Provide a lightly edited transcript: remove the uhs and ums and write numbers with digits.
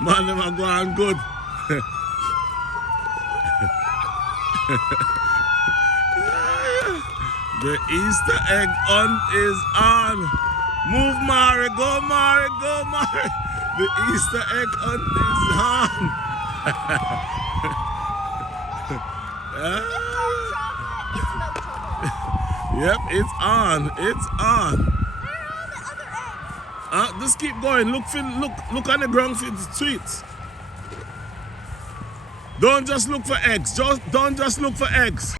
Man, them are going good. The Easter egg hunt is on. Move, Mari, go, Mari, go, Mari. The Easter egg hunt is on. Yep, it's on. It's on. Just keep going. Look on the ground for the sweets. Don't just look for eggs. Don't just look for eggs.